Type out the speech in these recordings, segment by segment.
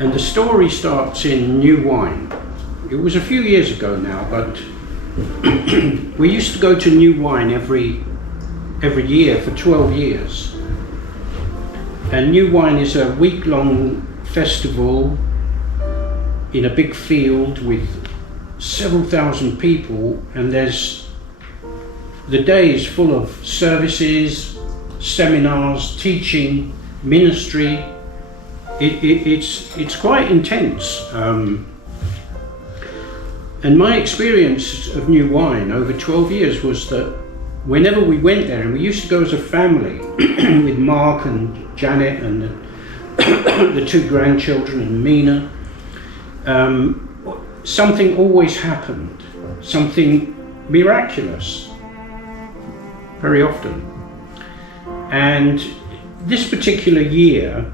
And the story starts in New Wine. It was a few years ago now, but we used to go to New Wine every year for 12 years. And New Wine is a week-long festival in a big field with several thousand people, and the day is full of services, seminars, teaching, ministry. It's quite intense. And my experience of New Wine over 12 years was that whenever we went there, and we used to go as a family with Mark and Janet and the two grandchildren and Mina, something always happened, something miraculous, very often. And this particular year,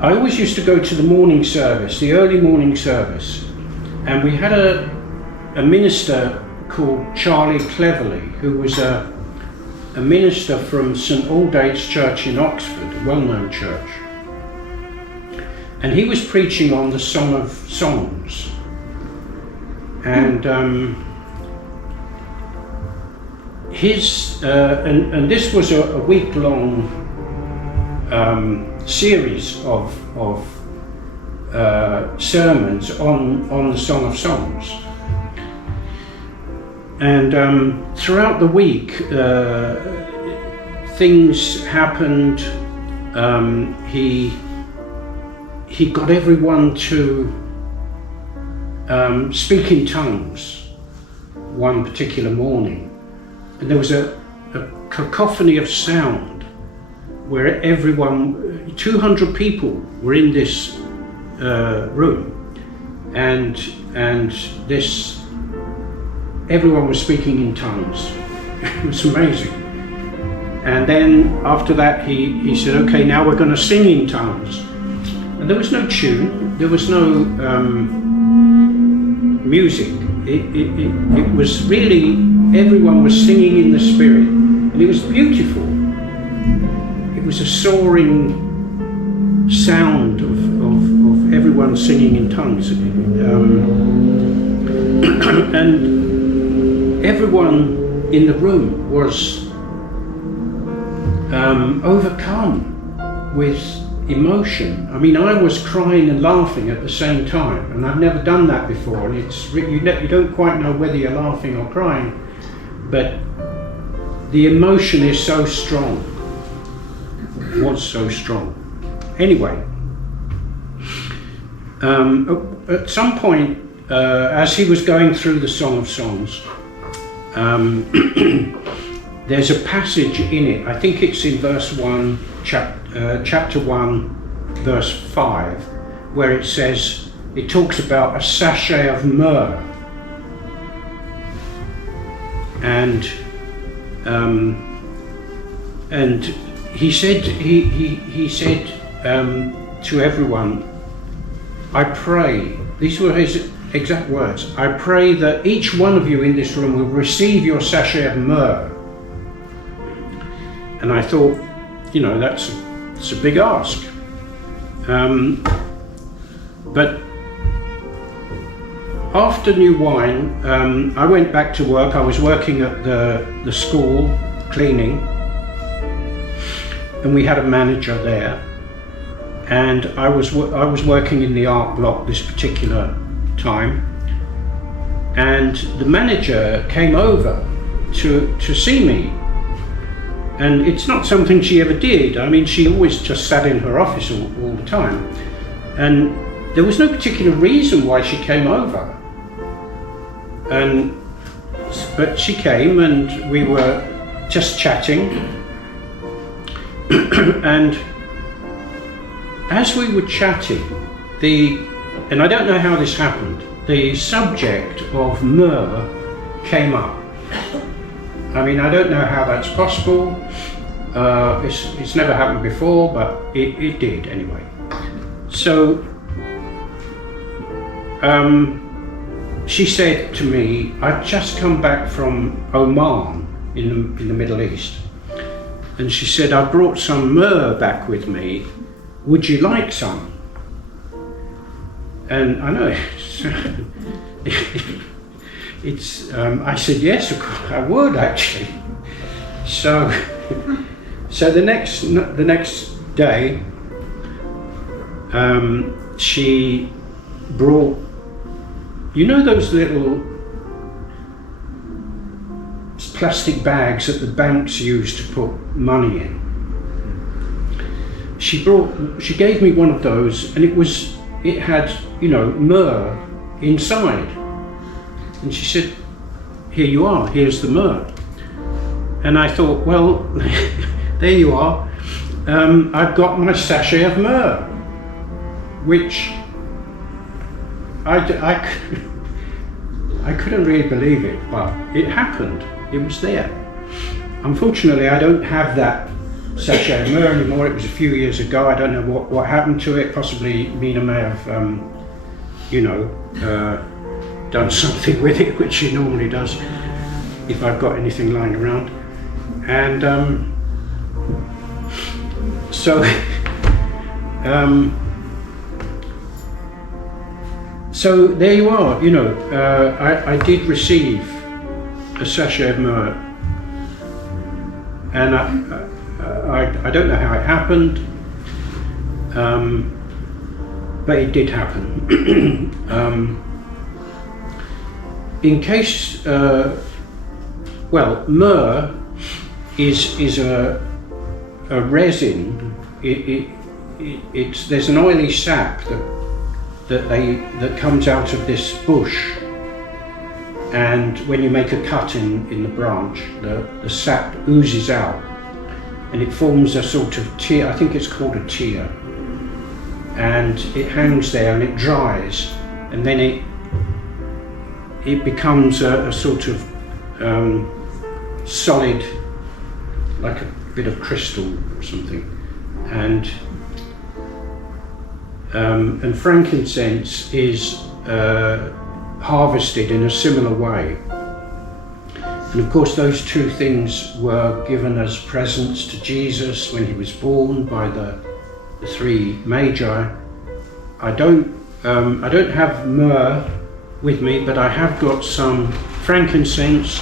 I always used to go to the morning service, the early morning service, and we had a minister called Charlie Cleverly, who was a minister from St Aldate's Church in Oxford, a well-known church. And he was preaching on the Song of Songs. And this was a week-long series of sermons on the Song of Songs. And throughout the week, things happened. He got everyone to speak in tongues one particular morning. And there was a cacophony of sound where 200 people were in this room, and everyone was speaking in tongues. It was amazing. And then after that he said, okay, now we're going to sing in tongues. And there was no tune, there was no music. It was really, everyone was singing in the Spirit, and it was beautiful. It was a soaring sound of everyone singing in tongues. And everyone in the room was overcome with emotion. I mean, I was crying and laughing at the same time, and I've never done that before, and you don't quite know whether you're laughing or crying, but the emotion is so strong. It was so strong. Anyway, at some point, as he was going through the Song of Songs, there's a passage in it, I think it's in verse 1, chapter 1, verse 5, where it says, it talks about a sachet of myrrh. And he said to everyone, I pray, these were his exact words, I pray that each one of you in this room will receive your sachet of myrrh. And I thought, it's a big ask. But after New Wine, I went back to work. I was working at the school, cleaning, and we had a manager there. And I was working in the art block this particular time, and the manager came over to see me. And it's not something she ever did. I mean, she always just sat in her office all the time. And there was no particular reason why she came over. But she came, and we were just chatting. And as we were chatting, and I don't know how this happened, the subject of myrrh came up. I mean, I don't know how that's possible. It's never happened before, but it did anyway. So she said to me, I'd just come back from Oman in the Middle East, and she said, I brought some myrrh back with me. Would you like some? And I know I said yes, of course I would actually. So the next day, she brought, you know, those little plastic bags that the banks use to put money in. She gave me one of those, and it had, you know, myrrh inside. And she said, "Here you are, here's the myrrh." And I thought, well, there you are. I've got my sachet of myrrh, which I couldn't really believe it, but it happened. It was there. Unfortunately, I don't have that sachet of myrrh anymore. It was a few years ago. I don't know what happened to it. Possibly Mina may have, done something with it, which she normally does, if I've got anything lying around. And so there you are. You know, I did receive a sachet of myrrh, and I don't know how it happened, but it did happen. In case, myrrh is a resin. There's an oily sap that comes out of this bush, and when you make a cut in the branch, the sap oozes out, and it forms a sort of tear. I think it's called a tear, and it hangs there and it dries, and then it becomes a sort of solid, like a bit of crystal or something. And frankincense is harvested in a similar way. And of course those two things were given as presents to Jesus when he was born by the three magi. I don't have myrrh with me, but I have got some frankincense,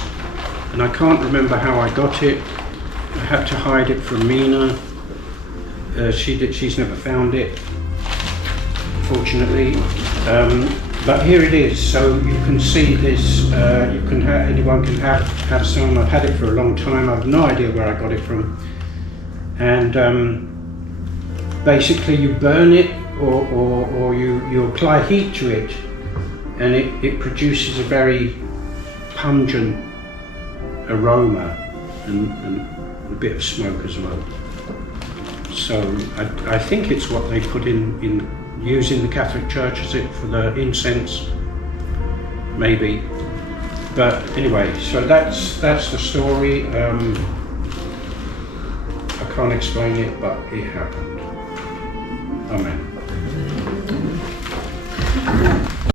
and I can't remember how I got it. I had to hide it from Mina. She's never found it, fortunately. But here it is. So you can see this. Anyone can have some. I've had it for a long time. I have no idea where I got it from. And basically, you burn it, or you apply heat to it, and it produces a very pungent aroma and a bit of smoke as well. So I think it's what they put in use in the Catholic Church, is it, for the incense, maybe. But anyway, so that's the story. I can't explain it, but it happened. Amen.